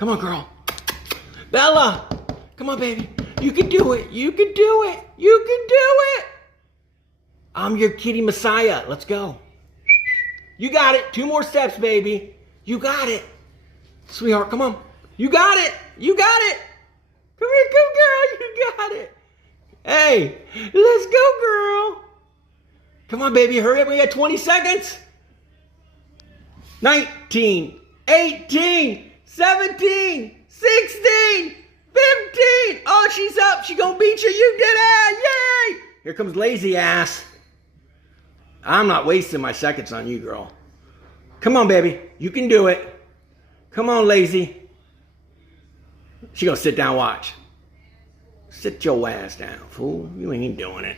Come on, girl. Bella, come on, baby. You can do it. You can do it. You can do it. I'm your kitty messiah. Let's go. You got it. 2 more steps, baby. You got it. Sweetheart, come on. You got it. You got it. Come here, come girl. You got it. Hey, let's go, girl. Come on, baby. Hurry up. We got 20 seconds. 19, 18, 17, 16, 15. Oh, she's up. She gonna beat you. You did it. Yay. Here comes lazy ass. I'm not wasting my seconds on you, girl. Come on, baby. You can do it. Come on, lazy. She gonna sit down, watch. Sit your ass down, fool. You ain't doing it.